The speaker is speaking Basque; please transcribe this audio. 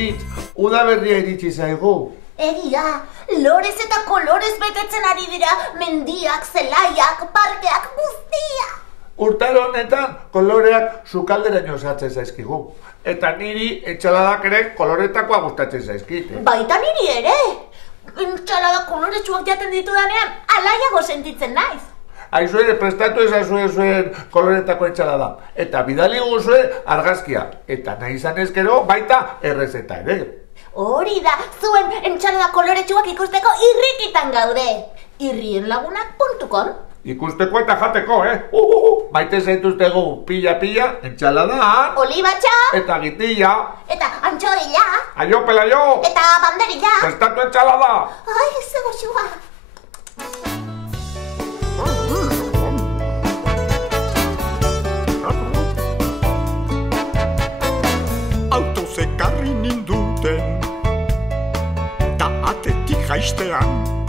Judit, udaberria iritsi zaigu. Egia, lorez eta kolorez betetzen ari dira mendiak, zelaiak, parkeak, guztia. Urtaro honetan koloreak sukalderaino sartzen zaizkigu. Eta niri entxaladak ere koloretakoa gustatzen zaizkite. Baita niri ere. Entxalada koloretsuak jaten ditudanean, alaiago sentitzen naiz. Aizue, prestatu ezazue zuen koloretako entxalada. Eta bidali guzue argazkia. Eta nahi izan ezkero baita errezeta ere. Hori da, zuen entxalada koloretsuak ikusteko irrikitan gaude. irrienlagunak.com. Ikusteko eta jateko, Maite zaituztegu pila-pila, entxaladan, olibatxa, eta gitilla, eta antxorilla, aio pelaio, eta banderilla. prestatu entxalada. Ai, ze goxua. Autoz ekarri ninduten, ta atetik jaistean.